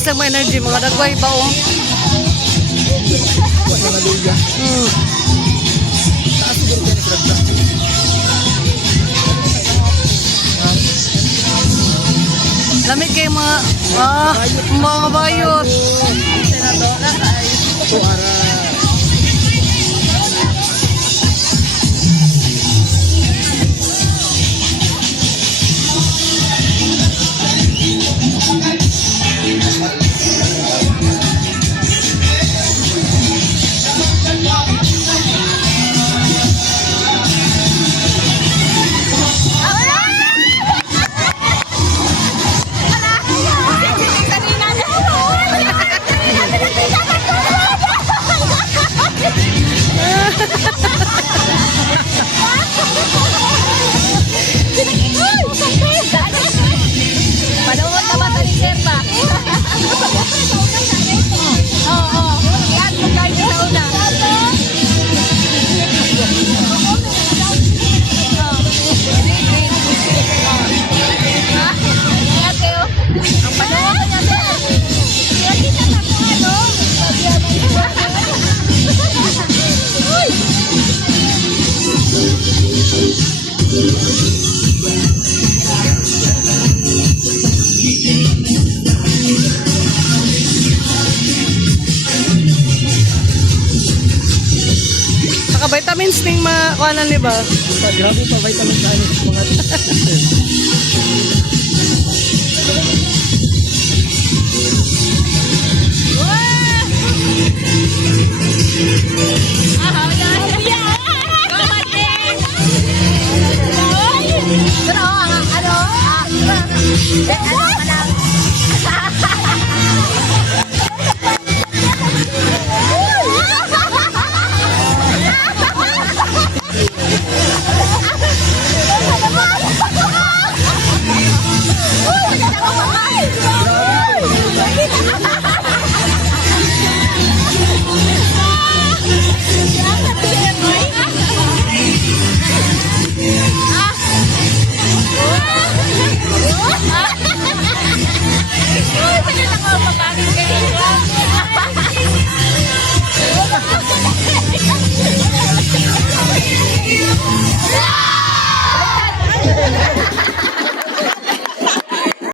sa mga energy, mga dagway ba oh. Wala na luya. Taas siguro kayo nagdagdag. Lamig kayo mga bayot. Senadora kay Tuara. Panuot naman sa December. Oo. Yan, magkain sa una. Ha? Ingat kayo. Ang panuot niya, sir. Kaya kita na kung ano. Uy! Naka-vitamins ning kuanan ni ba? Grabe pa vitamin sa ano mga Pero ano?